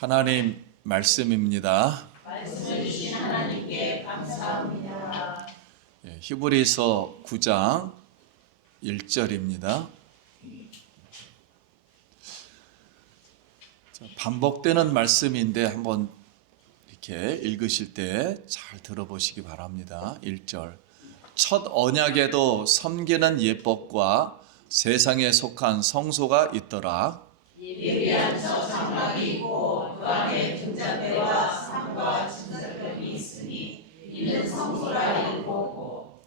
하나님 말씀입니다. 말씀을 주신 하나님께 감사합니다. 히브리서 9장 1절입니다. 반복되는 말씀인데 한번 이렇게 읽으실 때 잘 들어보시기 바랍니다. 1절. 첫 언약에도 섬기는 예법과 세상에 속한 성소가 있더라. 예비한 저 장막이 있고 그 안에 등잔대와 상과 진설병이 있으니 이는 성소라 일컫고,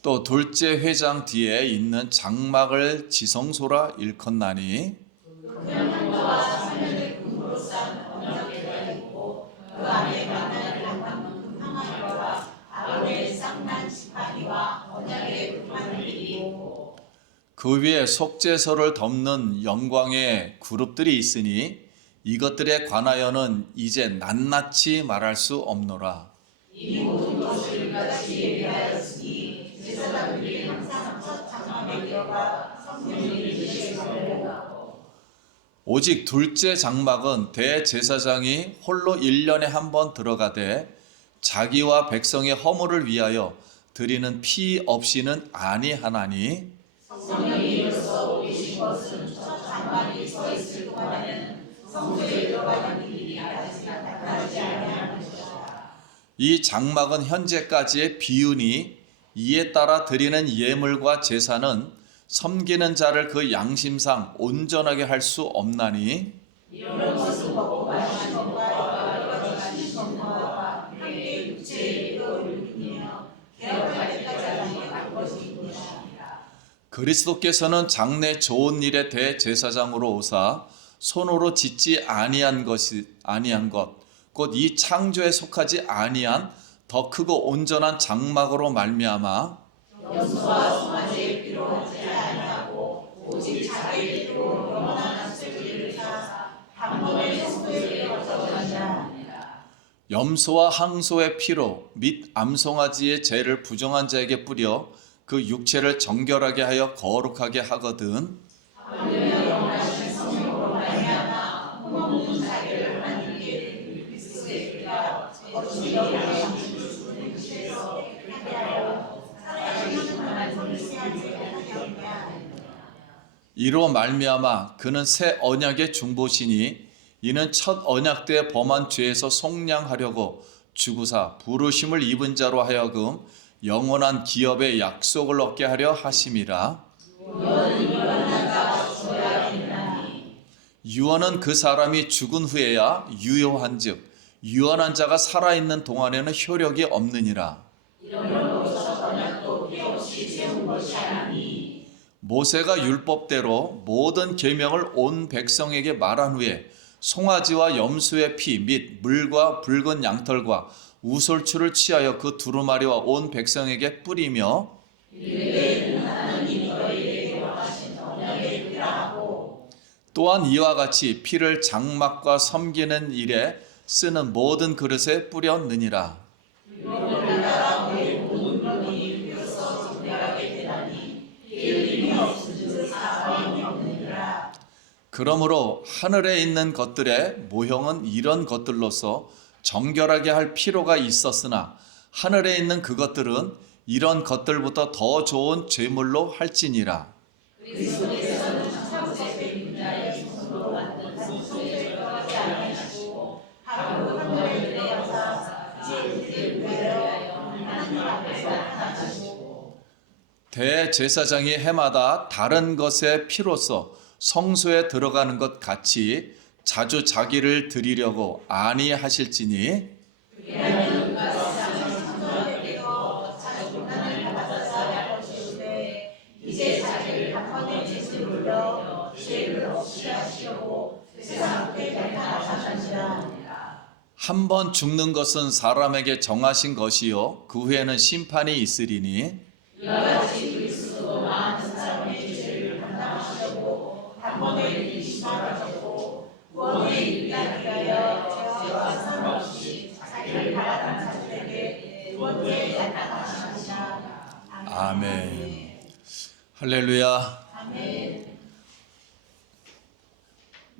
또 둘째 회장 뒤에 있는 장막을 지성소라 일컫나니 금연과 사면을 금으로 싼 언약궤가 있고 그 안에 만나를 담는 금항아리와 아론의 쌍난 지팡이와 언약의 금하늘이 있고, 그 위에 속죄소를 덮는 영광의 그룹들이 있으니 이것들에 관하여는 이제 낱낱이 말할 수 없노라. 이 모든 것을 같이 예비하였으니 제사장들이 항상 첫 장막에 들어가 성전을 지키고, 오직 둘째 장막은 대제사장이 홀로 1년에 한 번 들어가되 자기와 백성의 허물을 위하여 드리는 피 없이는 아니하나니 성령이 이로써 오신 것은 첫 장막이 서 있을 동안에는 성소에 들어가는 일이 아직 나타나지 아니하는 것이다. 이 장막은 현재까지의 비유니 이에 따라 드리는 예물과 제사는 섬기는 자를 그 양심상 온전하게 할 수 없나니 이런 것은 먹고 마시는 것과 여러 가지 신성과 함께 육체의 예도를 이기며 개혁할 때까지 아니게 할 것이니라. 그리스도께서는 장래 좋은 일의 대제사장으로 오사 손으로 짓지 아니한 것 곧 이 창조에 속하지 아니한 더 크고 온전한 장막으로 말미암아 염소와 송아지의 피로 하지 아니하고 오직 자기의 피로 영원한 세계를 사사 단번에 성소에 거처하시니라. 염소와 항소의 피로 및 암송아지의 죄를 부정한 자에게 뿌려 그 육체를 정결하게 하여 거룩하게 하거든. 하물며 영원하신 성령으로 말미암아 흠없는 자기를 하나님께 그리스도의 피가 거룩히 여기신 주의 뜻에서 하게 하여 살아계신 하나님을 세하게 하였다. 이로 말미암아 그는 새 언약의 중보시니 이는 첫 언약 때 범한 죄에서 속량하려고 죽으사 부르심을 입은 자로 하여금 영원한 기업의 약속을 얻게 하려 하심이라. 유언은 그 사람이 죽은 후에야 유효한즉 유언한 자가 살아있는 동안에는 효력이 없느니라. 모세가 율법대로 모든 계명을 온 백성에게 말한 후에 송아지와 염소의 피 및 물과 붉은 양털과 우솔추를 취하여 그 두루마리와 온 백성에게 뿌리며 또한 이와 같이 피를 장막과 섬기는 일에 쓰는 모든 그릇에 뿌렸느니라. 그러므로 하늘에 있는 것들의 모형은 이런 것들로서 정결하게 할 필요가 있었으나 하늘에 있는 그것들은 이런 것들보다 더 좋은 제물로 할지니라. 대제사장이 해마다 다른 것의 피로서 성소에 들어가는 것 같이 자주 자기를 드리려고 아니하실지니 이제 자기를 한 번에 제물로 죄를 없이 하시려고 세상 앞에 나타나시니라. 한 번 죽는 것은 사람에게 정하신 것이요 그 후에는 심판이 있으리니 이와 같이 그리스도도 많은 사람의 죄를 감당하시려고 한 번에 심판하셨고 구원에 이르게 하여 죄와 상관없이 자기를 바라는 자들에게 두 번째 나타나시니라. 아멘. 할렐루야. 아멘.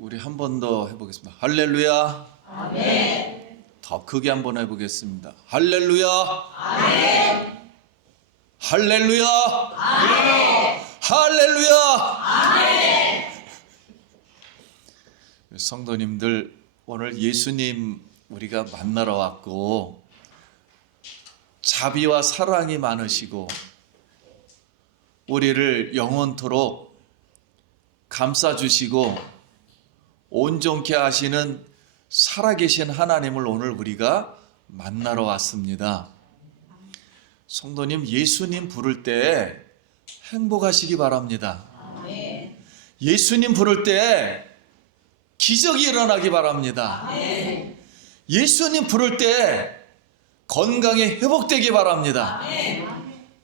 우리 한 번 더 해보겠습니다. 할렐루야. 아멘. 더 크게 한번 해보겠습니다. 할렐루야. 아멘. 할렐루야. 아멘. 할렐루야. 아멘. 성도님들, 오늘 예수님 우리가 만나러 왔고 자비와 사랑이 많으시고 우리를 영원토록 감싸주시고 온전케 하시는 살아계신 하나님을 오늘 우리가 만나러 왔습니다. 성도님, 예수님 부를 때 행복하시기 바랍니다. 예수님 부를 때 기적이 일어나기 바랍니다. 예수님 부를 때 건강이 회복되기 바랍니다.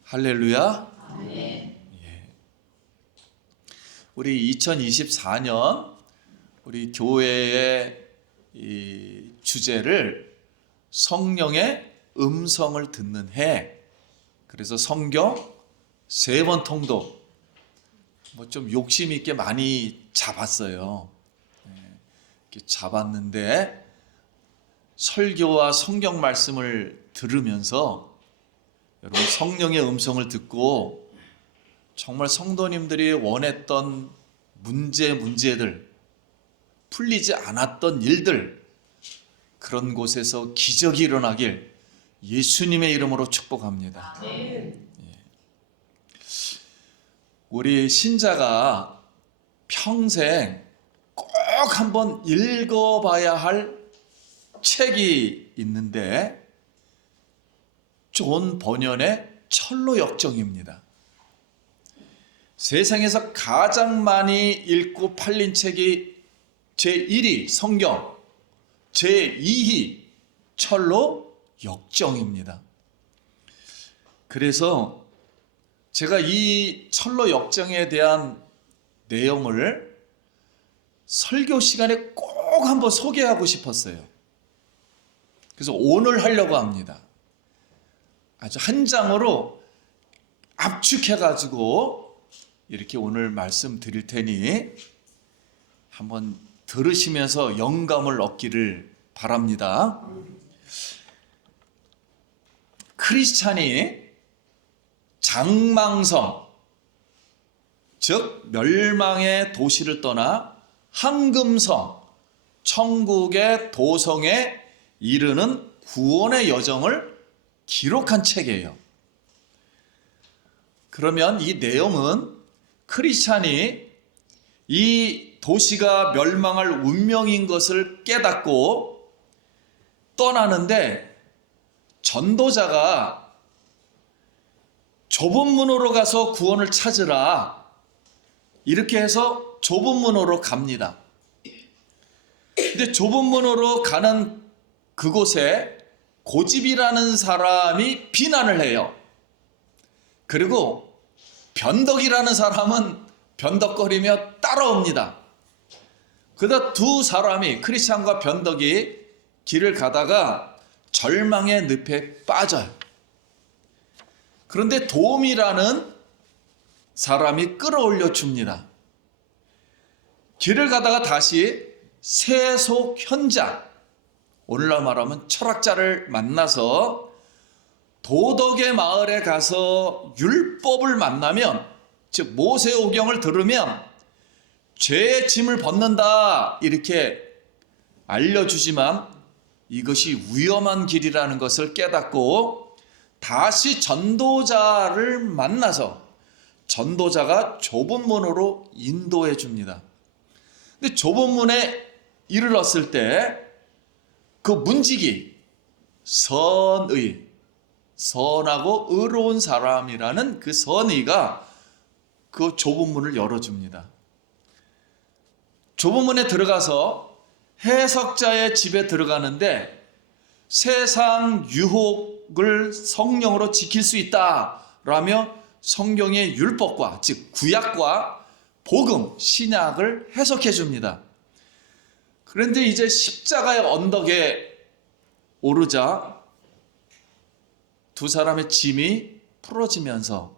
할렐루야. 우리 2024년 우리 교회의 이 주제를 성령의 음성을 듣는 해. 그래서 성경 3번 통독 뭐 좀 욕심 있게 많이 잡았어요. 이렇게 잡았는데 설교와 성경 말씀을 들으면서 여러분 성령의 음성을 듣고 정말 성도님들이 원했던 문제들, 풀리지 않았던 일들, 그런 곳에서 기적이 일어나길 예수님의 이름으로 축복합니다. 우리 신자가 평생 꼭 한번 읽어봐야 할 책이 있는데 존 버년의 철로 역정입니다. 세상에서 가장 많이 읽고 팔린 책이 제1위 성경, 제2위 철로 역정입니다. 그래서 제가 이 철로 역정에 대한 내용을 설교 시간에 꼭 한번 소개하고 싶었어요. 그래서 오늘 하려고 합니다. 아주 한 장으로 압축해가지고 이렇게 오늘 말씀 드릴 테니 한번 들으시면서 영감을 얻기를 바랍니다. 크리스찬이 장망성, 즉 멸망의 도시를 떠나 황금성, 천국의 도성에 이르는 구원의 여정을 기록한 책이에요. 그러면 이 내용은 크리스찬이 이 도시가 멸망할 운명인 것을 깨닫고 떠나는데 전도자가 좁은 문으로 가서 구원을 찾으라, 이렇게 해서 좁은 문으로 갑니다. 근데 좁은 문으로 가는 그곳에 고집이라는 사람이 비난을 해요. 그리고 변덕이라는 사람은 변덕거리며 따라옵니다. 그러다 두 사람이, 크리스찬과 변덕이 길을 가다가 절망의 늪에 빠져요. 그런데 도움이라는 사람이 끌어올려 줍니다. 길을 가다가 다시 세속 현장, 오늘날 말하면 철학자를 만나서 도덕의 마을에 가서 율법을 만나면, 즉 모세오경을 들으면 죄의 짐을 벗는다, 이렇게 알려주지만 이것이 위험한 길이라는 것을 깨닫고 다시 전도자를 만나서 전도자가 좁은 문으로 인도해 줍니다. 근데 좁은 문에 이르렀을 때 그 문지기, 선의, 선하고 의로운 사람이라는 그 선의가 그 좁은 문을 열어줍니다. 좁은 문에 들어가서 해석자의 집에 들어가는데 세상 유혹을 성령으로 지킬 수 있다라며 성경의 율법과, 즉 구약과 복음, 신약을 해석해 줍니다. 그런데 이제 십자가의 언덕에 오르자 두 사람의 짐이 풀어지면서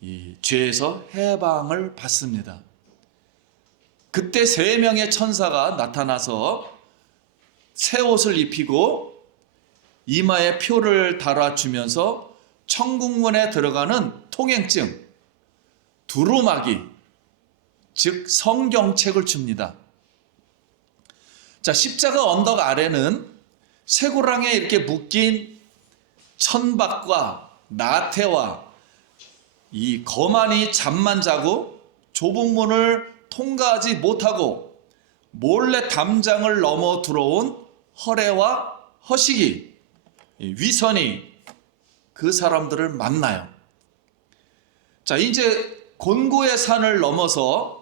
이 죄에서 해방을 받습니다. 그때 세 명의 천사가 나타나서 새 옷을 입히고 이마에 표를 달아주면서 천국문에 들어가는 통행증, 두루마기, 즉 성경책을 줍니다. 자, 십자가 언덕 아래는 쇠고랑에 이렇게 묶인 천박과 나태와 이 거만이 잠만 자고 좁은 문을 통과하지 못하고 몰래 담장을 넘어 들어온 허례와 허식이, 위선이 그 사람들을 만나요. 자, 이제 곤고의 산을 넘어서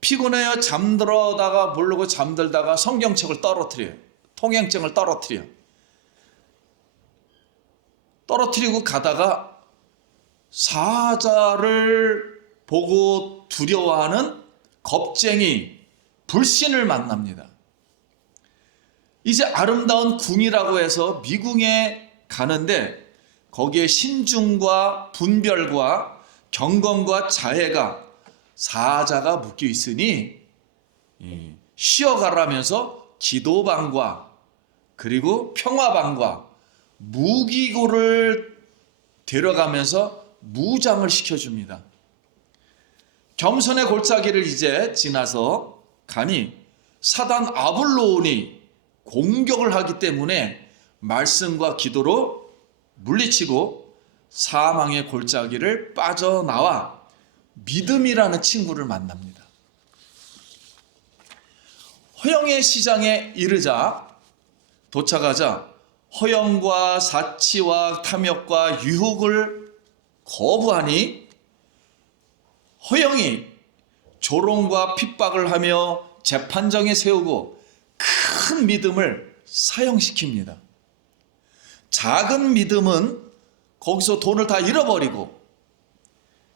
피곤해요 잠들어다가 모르고 잠들다가 성경책을 떨어뜨려요. 통행증을 떨어뜨리고 가다가 사자를 보고 두려워하는 겁쟁이 불신을 만납니다. 이제 아름다운 궁이라고 해서 미궁에 가는데 거기에 신중과 분별과 경건과 자애가 사자가 묶여 있으니 쉬어가라면서 기도방과 그리고 평화방과 무기고를 데려가면서 무장을 시켜줍니다. 겸손의 골짜기를 이제 지나서 가니 사단 아볼로온이 공격을 하기 때문에 말씀과 기도로 물리치고 사망의 골짜기를 빠져나와 믿음이라는 친구를 만납니다. 허영의 시장에 이르자 도착하자 허영과 사치와 탐욕과 유혹을 거부하니 허영이 조롱과 핍박을 하며 재판정에 세우고 큰 믿음을 사형시킵니다. 작은 믿음은 거기서 돈을 다 잃어버리고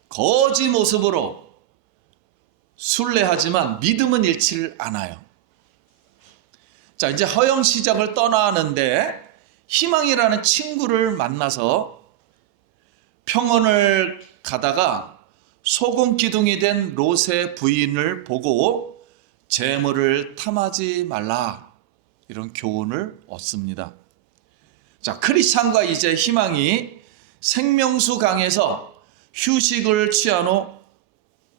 거지 모습으로 순례하지만 믿음은 잃지를 않아요. 자, 이제 허영 시장을 떠나는데 희망이라는 친구를 만나서 평원을 가다가 소금 기둥이 된 롯의 부인을 보고 재물을 탐하지 말라, 이런 교훈을 얻습니다. 자, 크리스찬과 이제 희망이 생명수 강에서 휴식을 취한 후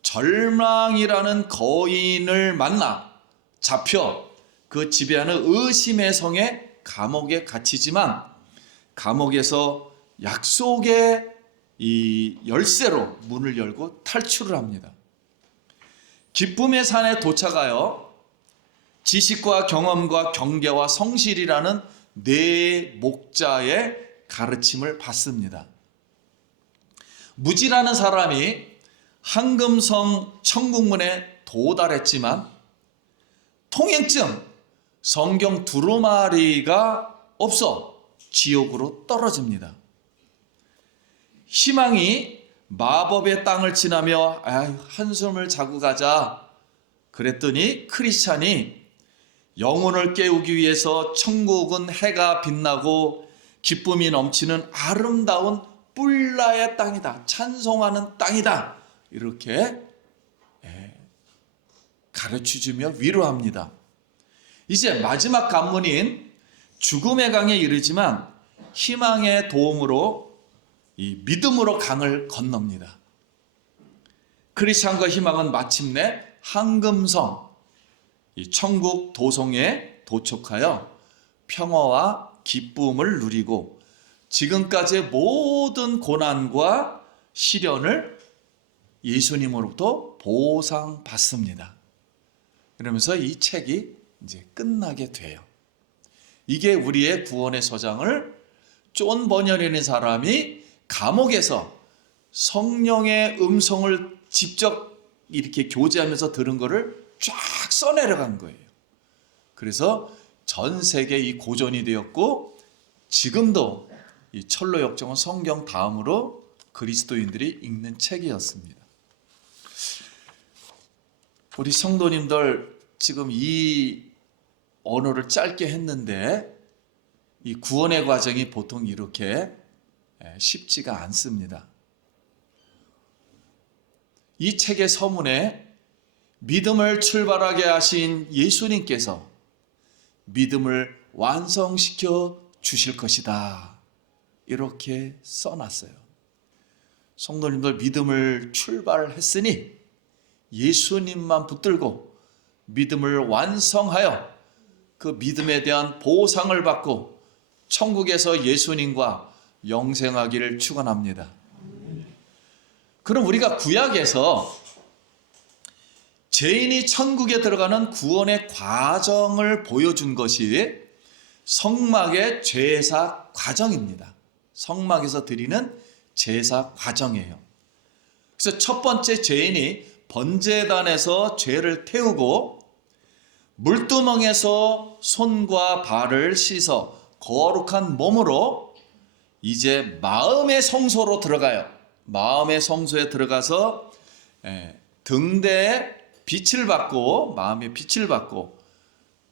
절망이라는 거인을 만나 잡혀 그 지배하는 의심의 성에 감옥에 갇히지만 감옥에서 약속의 이 열쇠로 문을 열고 탈출을 합니다. 기쁨의 산에 도착하여 지식과 경험과 경계와 성실이라는 네 목자의 가르침을 받습니다. 무지라는 사람이 황금성 천국문에 도달했지만 통행증, 성경 두루마리가 없어 지옥으로 떨어집니다. 희망이 마법의 땅을 지나며 한숨을 자고 가자 그랬더니 크리스찬이 영혼을 깨우기 위해서 천국은 해가 빛나고 기쁨이 넘치는 아름다운 뿔라의 땅이다, 찬송하는 땅이다, 이렇게 가르쳐주며 위로합니다. 이제 마지막 관문인 죽음의 강에 이르지만 희망의 도움으로 이 믿음으로 강을 건넙니다. 크리스찬과 희망은 마침내 황금성, 이 천국 도성에 도착하여 평화와 기쁨을 누리고 지금까지의 모든 고난과 시련을 예수님으로부터 보상받습니다. 그러면서 이 책이 이제 끝나게 돼요. 이게 우리의 구원의 서장을 존 버년이라는 사람이 감옥에서 성령의 음성을 직접 이렇게 교제하면서 들은 거를 쫙 써내려간 거예요. 그래서 전 세계 이 고전이 되었고 지금도 이 철로 역정은 성경 다음으로 그리스도인들이 읽는 책이었습니다. 우리 성도님들 지금 이 언어를 짧게 했는데 이 구원의 과정이 보통 이렇게 쉽지가 않습니다. 이 책의 서문에 믿음을 출발하게 하신 예수님께서 믿음을 완성시켜 주실 것이다. 이렇게 써놨어요. 성도님들, 믿음을 출발했으니 예수님만 붙들고 믿음을 완성하여 그 믿음에 대한 보상을 받고 천국에서 예수님과 영생하기를 축원합니다. 그럼 우리가 구약에서 죄인이 천국에 들어가는 구원의 과정을 보여준 것이 성막의 제사 과정입니다. 성막에서 드리는 제사 과정이에요. 그래서 첫 번째, 죄인이 번제단에서 죄를 태우고 물두멍에서 손과 발을 씻어 거룩한 몸으로 이제 마음의 성소로 들어가요. 마음의 성소에 들어가서 등대에 빛을 받고, 마음의 빛을 받고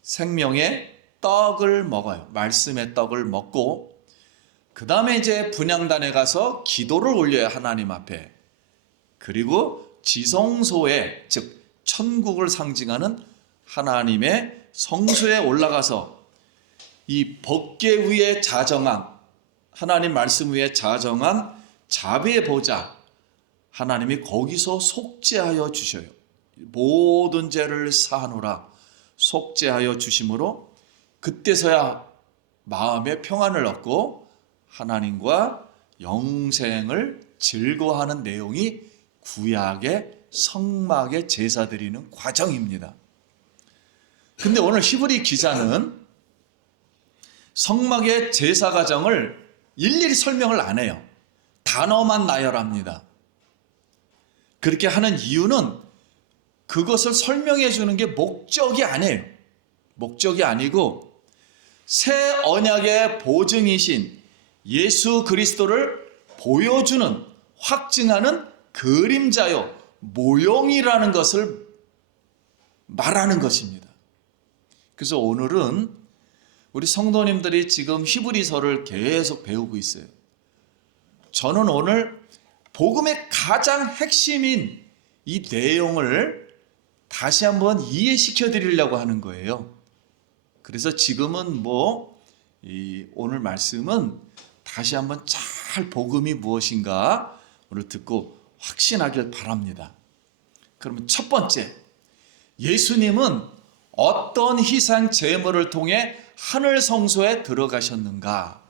생명의 떡을 먹어요. 말씀의 떡을 먹고 그 다음에 이제 분향단에 가서 기도를 올려요. 하나님 앞에. 그리고 지성소에, 즉 천국을 상징하는 하나님의 성소에 올라가서 이 법궤 위에 자정한, 하나님 말씀 위에 자정한 자비의 보좌, 하나님이 거기서 속죄하여 주셔요. 모든 죄를 사하노라 속죄하여 주심으로 그때서야 마음의 평안을 얻고 하나님과 영생을 즐거워하는 내용이 구약의 성막의 제사 드리는 과정입니다. 근데 오늘 히브리 기자는 성막의 제사 과정을 일일이 설명을 안 해요. 단어만 나열합니다. 그렇게 하는 이유는 그것을 설명해 주는 게 목적이 아니에요. 목적이 아니고 새 언약의 보증이신 예수 그리스도를 보여주는, 확증하는 그림자요, 모형이라는 것을 말하는 것입니다. 그래서 오늘은 우리 성도님들이 지금 히브리서를 계속 배우고 있어요. 저는 오늘 복음의 가장 핵심인 이 내용을 다시 한번 이해시켜 드리려고 하는 거예요. 그래서 지금은 오늘 말씀은 다시 한번 잘 복음이 무엇인가 오늘 듣고 확신하길 바랍니다. 그러면 첫 번째, 예수님은 어떤 희생 제물을 통해 하늘 성소에 들어가셨는가?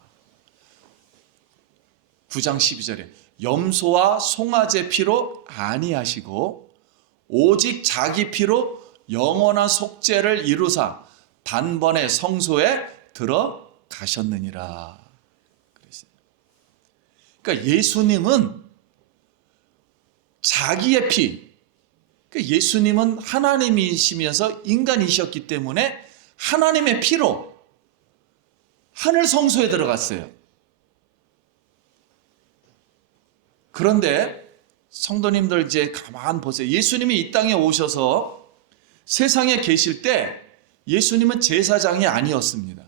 9장 12절에 염소와 송아지 피로 아니하시고 오직 자기 피로 영원한 속죄를 이루사 단번에 성소에 들어가셨느니라. 그러니까 예수님은 자기의 피, 예수님은 하나님이시면서 인간이셨기 때문에 하나님의 피로 하늘 성소에 들어갔어요. 그런데 성도님들 이제 가만 보세요. 예수님이 이 땅에 오셔서 세상에 계실 때 예수님은 제사장이 아니었습니다.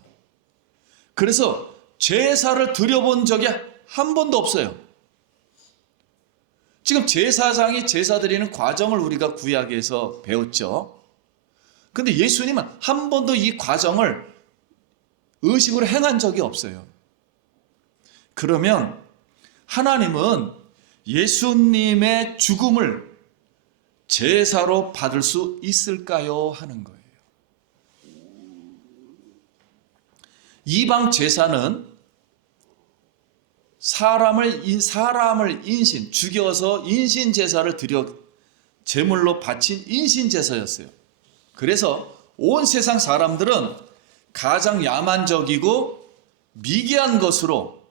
그래서 제사를 드려본 적이 한 번도 없어요. 지금 제사장이 제사 드리는 과정을 우리가 구약에서 배웠죠. 그런데 예수님은 한 번도 이 과정을 의식으로 행한 적이 없어요. 그러면 하나님은 예수님의 죽음을 제사로 받을 수 있을까요? 하는 거예요. 이방 제사는 사람을 죽여서 인신 제사를 드려 제물로 바친 인신 제사였어요. 그래서 온 세상 사람들은 가장 야만적이고 미개한 것으로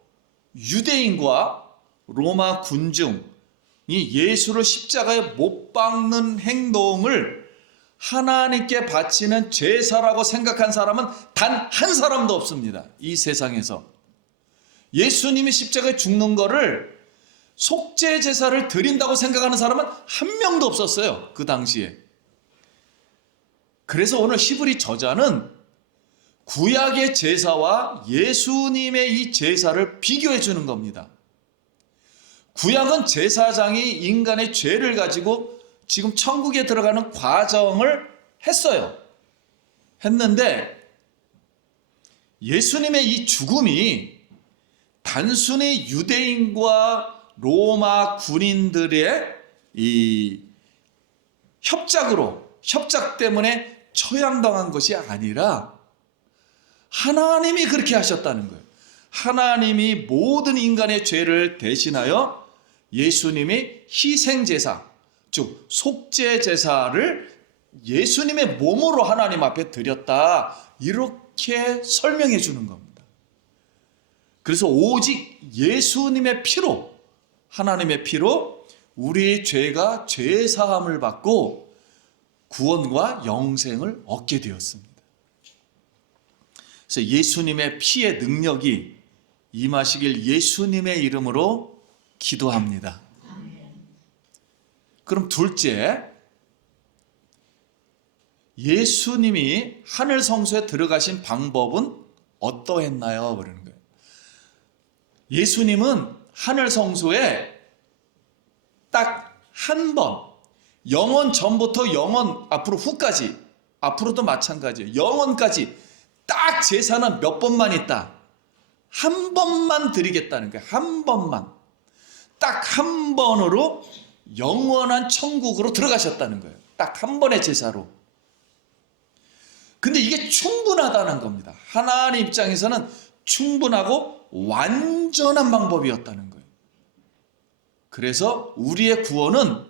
유대인과 로마 군중이 예수를 십자가에 못 박는 행동을 하나님께 바치는 제사라고 생각한 사람은 단 한 사람도 없습니다. 이 세상에서. 예수님이 십자가에 죽는 거를 속죄 제사를 드린다고 생각하는 사람은 한 명도 없었어요. 그 당시에. 그래서 오늘 히브리 저자는 구약의 제사와 예수님의 이 제사를 비교해 주는 겁니다. 구약은 제사장이 인간의 죄를 가지고 지금 천국에 들어가는 과정을 했는데 예수님의 이 죽음이 단순히 유대인과 로마 군인들의 이 협작 때문에 처형당한 것이 아니라 하나님이 그렇게 하셨다는 거예요. 하나님이 모든 인간의 죄를 대신하여 예수님이 희생제사, 즉 속죄제사를 예수님의 몸으로 하나님 앞에 드렸다, 이렇게 설명해 주는 겁니다. 그래서 오직 예수님의 피로, 하나님의 피로 우리의 죄가 죄사함을 받고 구원과 영생을 얻게 되었습니다. 그래서 예수님의 피의 능력이 임하시길 예수님의 이름으로 기도합니다. 그럼 둘째, 예수님이 하늘 성소에 들어가신 방법은 어떠했나요? 그러는 거예요. 예수님은 하늘 성소에 딱 한 번, 영원 전부터 영원 앞으로 후까지, 앞으로도 마찬가지예요. 영원까지 딱 제사는 몇 번만 있다. 한 번만 드리겠다는 거예요. 한 번만. 딱 한 번으로 영원한 천국으로 들어가셨다는 거예요. 딱 한 번의 제사로. 근데 이게 충분하다는 겁니다. 하나님 입장에서는 충분하고 완전한 방법이었다는 거예요. 그래서 우리의 구원은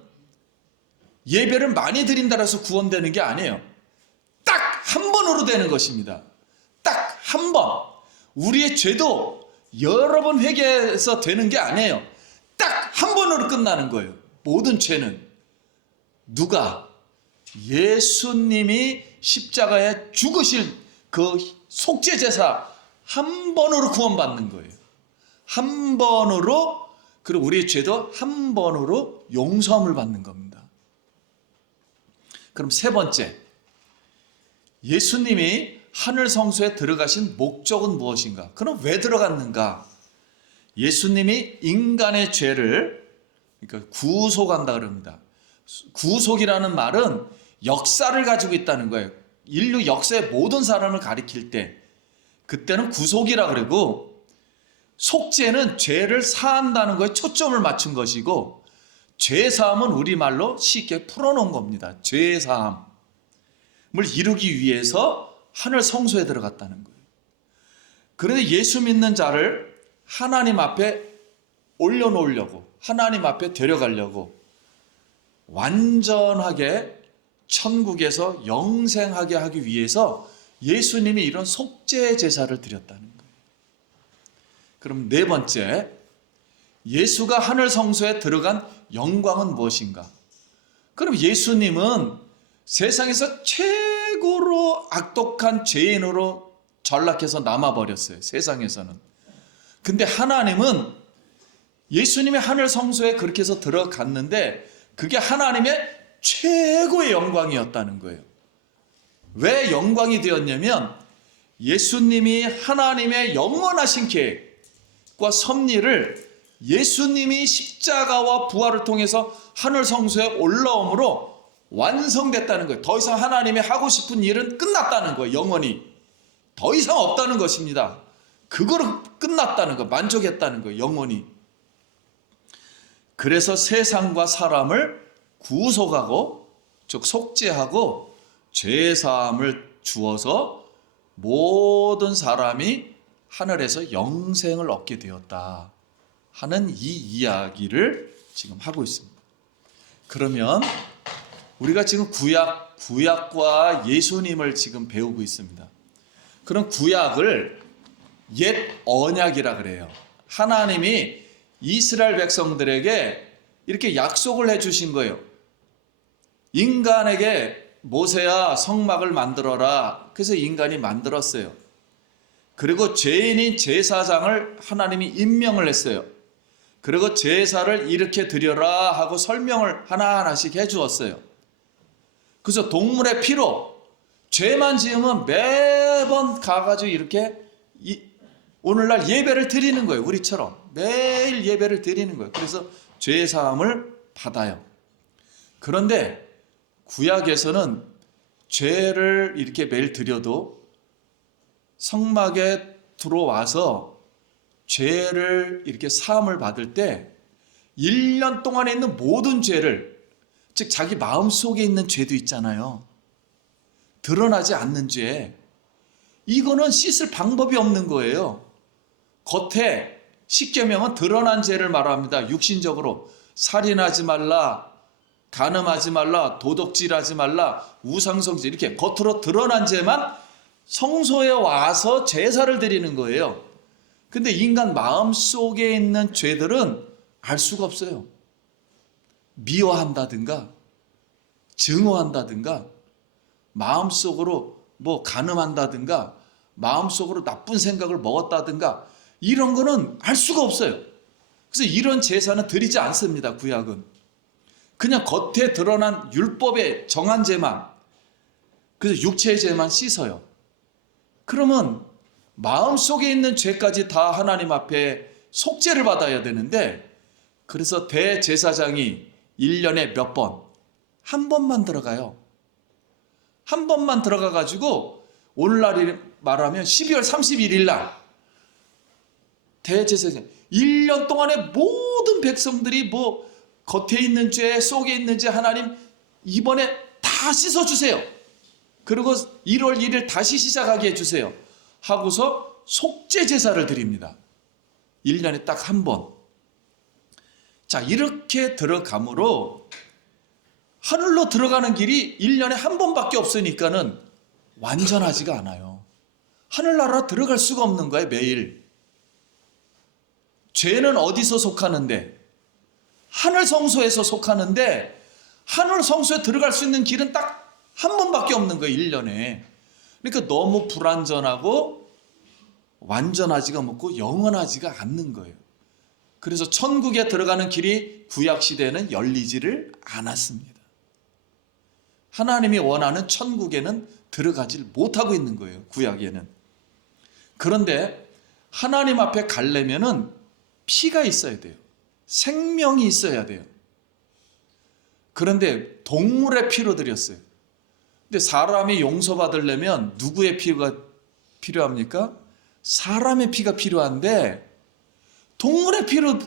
예배를 많이 드린다고 해서 구원되는 게 아니에요. 딱 한 번으로 되는 것입니다. 딱 한 번. 우리의 죄도 여러 번 회개해서 되는 게 아니에요. 딱 한 번으로 끝나는 거예요. 모든 죄는. 누가? 예수님이 십자가에 죽으실 그 속죄제사 한 번으로 구원받는 거예요. 한 번으로, 그리고 우리의 죄도 한 번으로 용서함을 받는 겁니다. 그럼 세 번째, 예수님이 하늘 성소에 들어가신 목적은 무엇인가? 그럼 왜 들어갔는가? 예수님이 인간의 죄를, 그러니까 구속한다 그럽니다. 구속이라는 말은 역사를 가지고 있다는 거예요. 인류 역사의 모든 사람을 가리킬 때 그때는 구속이라 그러고, 속죄는 죄를 사한다는 거에 초점을 맞춘 것이고, 죄사함은 우리말로 쉽게 풀어놓은 겁니다. 죄사함을 이루기 위해서 하늘 성소에 들어갔다는 거예요. 그런데 예수 믿는 자를 하나님 앞에 올려놓으려고, 하나님 앞에 데려가려고, 완전하게 천국에서 영생하게 하기 위해서 예수님이 이런 속죄 제사를 드렸다는 거예요. 그럼 네 번째, 예수가 하늘 성소에 들어간 영광은 무엇인가? 그럼 예수님은 세상에서 최고로 악독한 죄인으로 전락해서 남아버렸어요. 세상에서는. 근데 하나님은 예수님의 하늘 성소에 그렇게 해서 들어갔는데 그게 하나님의 최고의 영광이었다는 거예요. 왜 영광이 되었냐면 예수님이 하나님의 영원하신 계획과 섭리를 예수님이 십자가와 부활을 통해서 하늘 성소에 올라옴으로 완성됐다는 거예요. 더 이상 하나님이 하고 싶은 일은 끝났다는 거예요. 영원히. 더 이상 없다는 것입니다. 그거로 끝났다는 거예요. 만족했다는 거예요. 영원히. 그래서 세상과 사람을 구속하고, 즉 속죄하고 죄사함을 주어서 모든 사람이 하늘에서 영생을 얻게 되었다 하는 이 이야기를 지금 하고 있습니다. 그러면 우리가 지금 구약과 예수님을 지금 배우고 있습니다. 그럼 구약을 옛 언약이라 그래요. 하나님이 이스라엘 백성들에게 이렇게 약속을 해주신 거예요. 인간에게 모세야 성막을 만들어라. 그래서 인간이 만들었어요. 그리고 죄인인 제사장을 하나님이 임명을 했어요. 그리고 제사를 이렇게 드려라 하고 설명을 하나하나씩 해주었어요. 그래서 동물의 피로 죄만 지으면 매번 가가지고 이렇게 오늘날 예배를 드리는 거예요. 우리처럼 매일 예배를 드리는 거예요. 그래서 죄사함을 받아요. 그런데 구약에서는 죄를 이렇게 매일 드려도 성막에 들어와서 죄를 이렇게 사함을 받을 때 1년 동안에 있는 모든 죄를, 즉 자기 마음속에 있는 죄도 있잖아요. 드러나지 않는 죄, 이거는 씻을 방법이 없는 거예요. 겉에 십계명은 드러난 죄를 말합니다. 육신적으로 살인하지 말라, 간음하지 말라, 도둑질하지 말라, 우상성질, 이렇게 겉으로 드러난 죄만 성소에 와서 제사를 드리는 거예요. 근데 인간 마음속에 있는 죄들은 알 수가 없어요. 미워한다든가 증오한다든가 마음속으로 뭐 간음한다든가 마음속으로 나쁜 생각을 먹었다든가 이런 거는 알 수가 없어요. 그래서 이런 제사는 드리지 않습니다. 구약은 그냥 겉에 드러난 율법의 정한 죄만, 그래서 육체의 죄만 씻어요. 그러면 마음속에 있는 죄까지 다 하나님 앞에 속죄를 받아야 되는데, 그래서 대제사장이 1년에 몇 번? 한 번만 들어가요. 한 번만 들어가 가지고 오늘날 말하면 12월 31일 날 대제사장 1년 동안에 모든 백성들이 뭐 겉에 있는 죄, 속에 있는 죄 하나님 이번에 다 씻어주세요. 그리고 1월 1일 다시 시작하게 해주세요. 하고서 속죄 제사를 드립니다. 1년에 딱 한 번. 자, 이렇게 들어가므로 하늘로 들어가는 길이 1년에 한 번밖에 없으니까는 완전하지가 않아요. 하늘나라 들어갈 수가 없는 거예요, 매일. 죄는 어디서 속하는데? 하늘 성소에서 속하는데, 하늘 성소에 들어갈 수 있는 길은 딱 한 번밖에 없는 거예요, 1년에. 그러니까 너무 불완전하고 완전하지가 않고 영원하지가 않는 거예요. 그래서 천국에 들어가는 길이 구약시대에는 열리지를 않았습니다. 하나님이 원하는 천국에는 들어가질 못하고 있는 거예요, 구약에는. 그런데 하나님 앞에 가려면은 피가 있어야 돼요. 생명이 있어야 돼요. 그런데 동물의 피로 드렸어요. 근데 사람이 용서받으려면 누구의 피가 필요합니까? 사람의 피가 필요한데 동물의 피로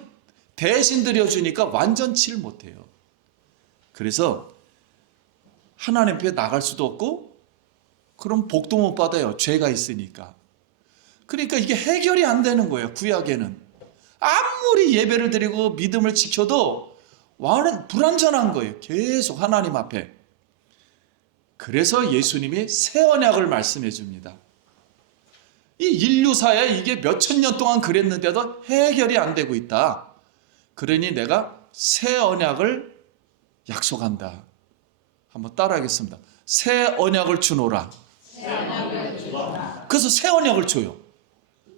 대신 드려주니까 완전치를 못해요. 그래서 하나님 앞에 나갈 수도 없고 그럼 복도 못 받아요. 죄가 있으니까. 그러니까 이게 해결이 안 되는 거예요. 구약에는. 아무리 예배를 드리고 믿음을 지켜도 불완전한 거예요. 계속 하나님 앞에. 그래서 예수님이 새 언약을 말씀해 줍니다. 이 인류사에 이게 몇천 년 동안 그랬는데도 해결이 안 되고 있다. 그러니 내가 새 언약을 약속한다. 한번 따라하겠습니다. 새 언약을 주노라. 그래서 새 언약을 줘요.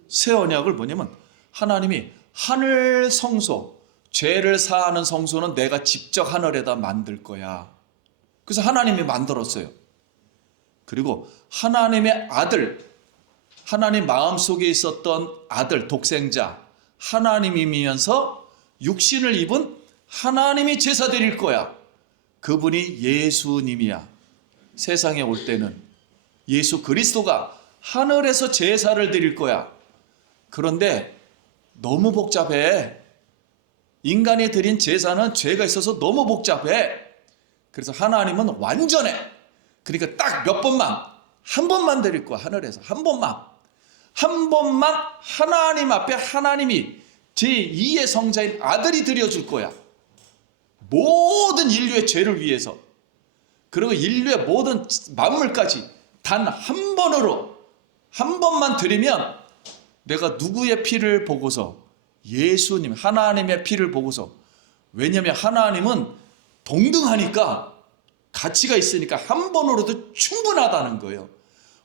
새 언약을 뭐냐면 하나님이 하늘 성소, 죄를 사하는 성소는 내가 직접 하늘에다 만들 거야. 그래서 하나님이 만들었어요. 그리고 하나님의 아들, 하나님 마음속에 있었던 아들, 독생자, 하나님이면서 육신을 입은 하나님이 제사 드릴 거야. 그분이 예수님이야. 세상에 올 때는 예수 그리스도가 하늘에서 제사를 드릴 거야. 그런데 너무 복잡해. 인간이 드린 제사는 죄가 있어서 너무 복잡해. 그래서 하나님은 완전해. 그러니까 딱 몇 번만, 한 번만 드릴 거야. 하늘에서 한 번만. 한 번만 하나님 앞에 하나님이 제2의 성자인 아들이 드려줄 거야. 모든 인류의 죄를 위해서. 그리고 인류의 모든 만물까지 단 한 번으로, 한 번만 드리면 내가 누구의 피를 보고서, 예수님, 하나님의 피를 보고서, 왜냐하면 하나님은 동등하니까 가치가 있으니까 한 번으로도 충분하다는 거예요.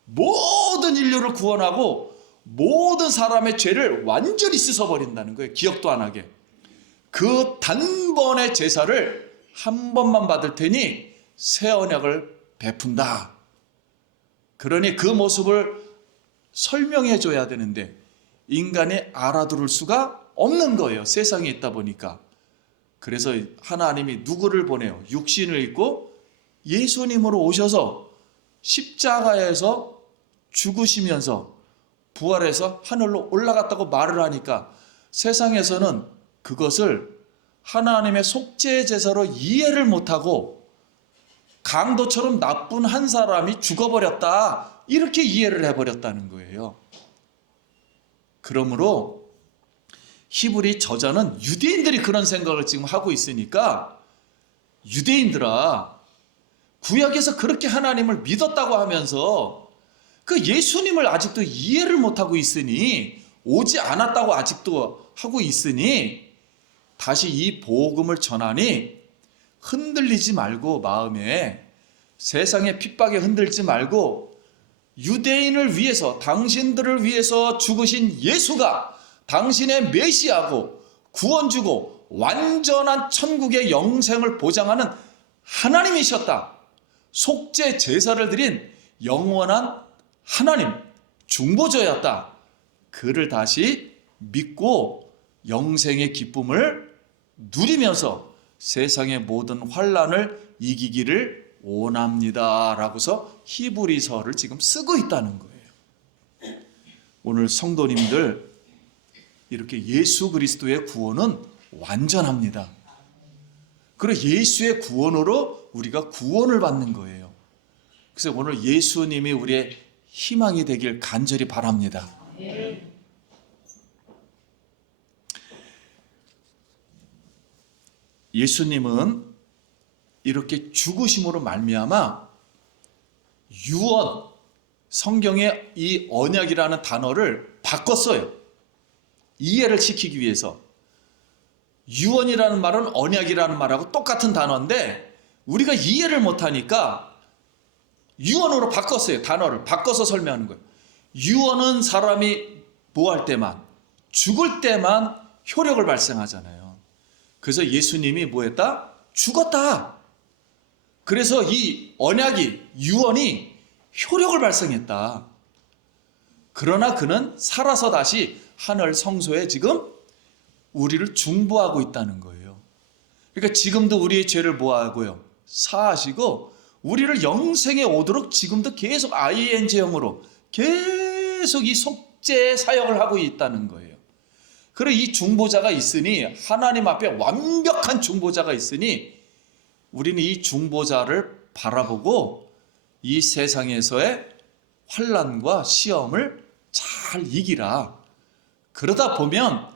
모든 인류를 구원하고 모든 사람의 죄를 완전히 씻어버린다는 거예요. 기억도 안 하게. 그 단번의 제사를 한 번만 받을 테니 새 언약을 베푼다. 그러니 그 모습을 설명해 줘야 되는데 인간이 알아들을 수가 없는 거예요. 세상에 있다 보니까. 그래서 하나님이 누구를 보내요? 육신을 입고 예수님으로 오셔서 십자가에서 죽으시면서 부활해서 하늘로 올라갔다고 말을 하니까 세상에서는 그것을 하나님의 속죄 제사로 이해를 못하고 강도처럼 나쁜 한 사람이 죽어버렸다, 이렇게 이해를 해버렸다는 거예요. 그러므로 히브리 저자는 유대인들이 그런 생각을 지금 하고 있으니까, 유대인들아, 구약에서 그렇게 하나님을 믿었다고 하면서 그 예수님을 아직도 이해를 못하고 있으니, 오지 않았다고 아직도 하고 있으니 다시 이 복음을 전하니 흔들리지 말고, 마음에 세상의 핍박에 흔들지 말고, 유대인을 위해서, 당신들을 위해서 죽으신 예수가 당신의 메시아고 구원주고 완전한 천국의 영생을 보장하는 하나님이셨다. 속죄 제사를 드린 영원한 하나님, 중보자였다. 그를 다시 믿고 영생의 기쁨을 누리면서 세상의 모든 환난을 이기기를 원합니다. 라고서 히브리서를 지금 쓰고 있다는 거예요. 오늘 성도님들, 이렇게 예수 그리스도의 구원은 완전합니다. 그리고 예수의 구원으로 우리가 구원을 받는 거예요. 그래서 오늘 예수님이 우리의 희망이 되길 간절히 바랍니다. 예수님은 이렇게 죽으심으로 말미암아 유언, 성경의 이 언약이라는 단어를 바꿨어요. 이해를 시키기 위해서. 유언이라는 말은 언약이라는 말하고 똑같은 단어인데 우리가 이해를 못하니까 유언으로 바꿨어요. 단어를 바꿔서 설명하는 거예요. 유언은 사람이 뭐 할 때만, 죽을 때만 효력을 발생하잖아요. 그래서 예수님이 뭐 했다? 죽었다. 그래서 이 언약이, 유언이 효력을 발생했다. 그러나 그는 살아서 다시 하늘 성소에 지금 우리를 중보하고 있다는 거예요. 그러니까 지금도 우리의 죄를 뭐하고요? 사하시고 우리를 영생에 오도록 지금도 계속 ING형으로 계속 이 속죄 사역을 하고 있다는 거예요. 그리고 이 중보자가 있으니, 하나님 앞에 완벽한 중보자가 있으니 우리는 이 중보자를 바라보고 이 세상에서의 환난과 시험을 잘 이기라. 그러다 보면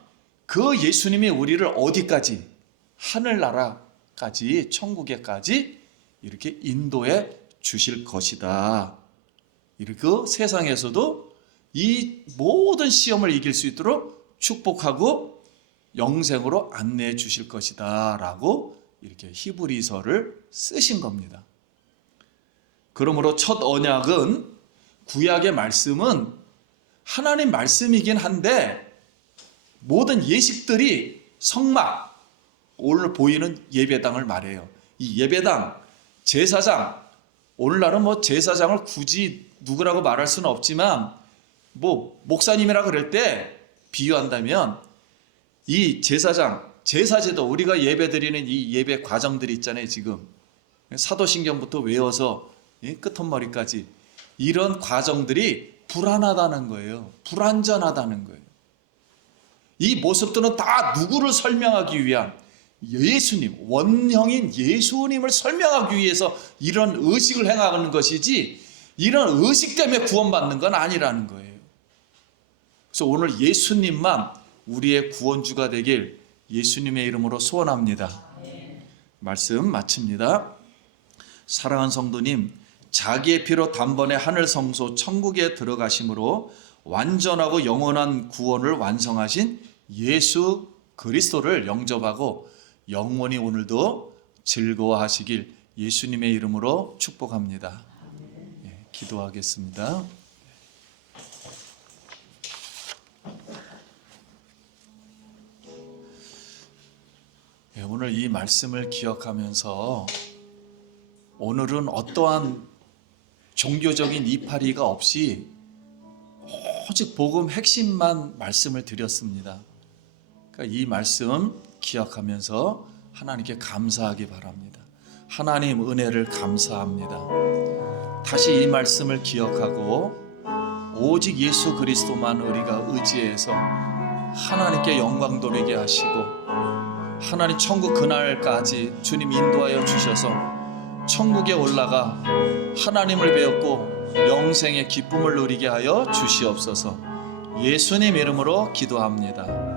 그 예수님이 우리를 어디까지, 하늘나라까지, 천국에까지 이렇게 인도해 주실 것이다. 이렇게 세상에서도 이 모든 시험을 이길 수 있도록 축복하고 영생으로 안내해 주실 것이다 라고 이렇게 히브리서를 쓰신 겁니다. 그러므로 첫 언약은, 구약의 말씀은 하나님 말씀이긴 한데 모든 예식들이 성막, 오늘 보이는 예배당을 말해요. 이 예배당, 제사장, 오늘날은 뭐 제사장을 굳이 누구라고 말할 수는 없지만 뭐 목사님이라 그럴 때 비유한다면 이 제사장, 제사제도, 우리가 예배드리는 이 예배 과정들이 있잖아요. 지금 사도신경부터 외워서 끝머리까지 이런 과정들이 불안하다는 거예요. 불완전하다는 거예요. 이 모습들은 다 누구를 설명하기 위한, 예수님, 원형인 예수님을 설명하기 위해서 이런 의식을 행하는 것이지 이런 의식 때문에 구원받는 건 아니라는 거예요. 그래서 오늘 예수님만 우리의 구원주가 되길 예수님의 이름으로 소원합니다. 말씀 마칩니다. 사랑하는 성도님, 자기의 피로 단번에 하늘 성소 천국에 들어가심으로 완전하고 영원한 구원을 완성하신 예수 그리스도를 영접하고 영원히 오늘도 즐거워하시길 예수님의 이름으로 축복합니다. 기도하겠습니다. 오늘 이 말씀을 기억하면서 오늘은 어떠한 종교적인 이파리가 없이 오직 복음 핵심만 말씀을 드렸습니다. 그러니까 이 말씀 기억하면서 하나님께 감사하기 바랍니다. 하나님 은혜를 감사합니다. 다시 이 말씀을 기억하고 오직 예수 그리스도만 우리가 의지해서 하나님께 영광 돌리게 하시고 하나님 천국 그날까지 주님 인도하여 주셔서 천국에 올라가 하나님을 배웠고 영생의 기쁨을 누리게 하여 주시옵소서. 예수님 이름으로 기도합니다.